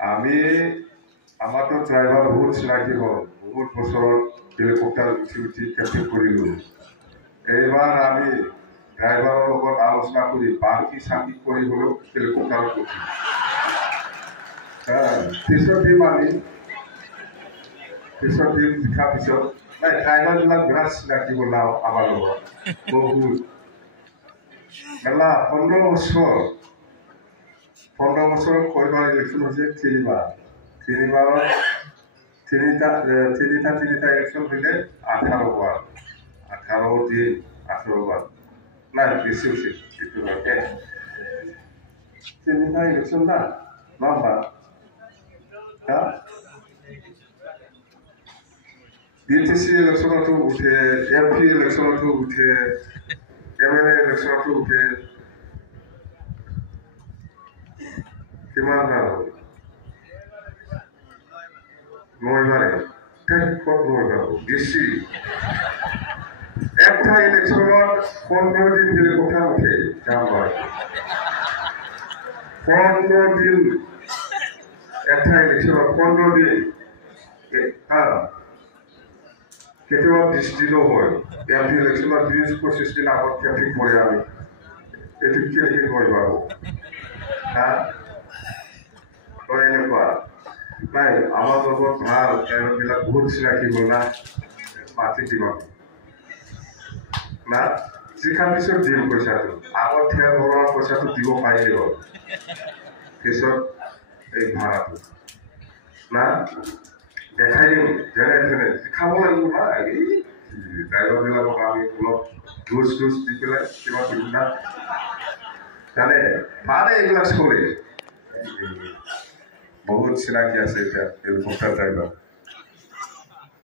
আমি আমাৰতো ড্ৰাইভাৰ বহুত চিনাকি হ'ল বহুত বছৰত হেলিকপ্টাৰ উঠি কেম্পিং কৰিলোঁ এইবাৰ আমি ড্ৰাইভাৰৰ লগত আলোচনা কৰি বাকি চাকি কৰি হ'লেও হেলিকপ্টাৰত উঠিম পিছত দিম আমি পিছত দিম লিখাৰ পিছত নাই ড্ৰাইভাৰবিলাক বিৰাট চিনাকি হ'ল আমাৰ লগত বহুত মেলা 15 বছৰ কয়বাৰ ইলেকশ্যন হৈছে তিনিবাৰত তিনিটা ইলেকশ্যন হইলে 18 বাৰ 18 দিন 18 বাৰ নাই বেছি হৈছে তিনিটা ইলেকশ্যন না নাম্বাৰ BTC ইলেকশ্যনতো উঠে MP ইলেকশ্যনতো উঠে MLA ইলেকশ্যনতো উঠে কিমান বাৰ হ'ল 9 বাৰে বেছি একটা ইলেকশ্যনত 15 দিন হেলিকপ্টাৰ উঠে যাম হয় 15 দিন একটা ইলেকশ্যনত 15 দিন কেতিয়াবা 20 দিনও হয় MP ইলেকশ্যনত 20-25 দিন আগত কেম্পিং কৰে আমি এইটো কেনেকৈ হয় বাৰু এনেকুৱা নাই আমাৰ লগত ভাল ড্ৰাইভাৰবিলাক বহুত চিনাকি হ'ল না মাতি দিব না যিখান পিছত দিম পইচাটো আগত তেল ভৰোৱাৰ পইচাটো দিব পাৰিলে হ'ল পিছত এই ভাড়াটো না দেখাই দিম যেনে তেনে খাব লাগিব না এই ড্ৰাইভাৰবিলাকক আমি অলপ ঘোচ দি পেলাই কিবা সুবিধা জানে পাৰে এইবিলাক চলে বহুত চিনাকি আছে এতিয়া হেলিকপ্টাৰ ড্ৰাইভাৰ